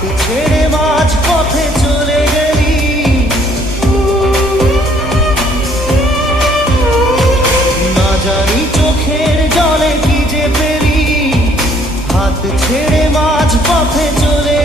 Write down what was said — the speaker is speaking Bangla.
ছেড়ে মাঝ পথে চলে গেলি, না জানি চোখের জলে কি যে পেলি, হাত ছেড়ে মাঝ পথে চলে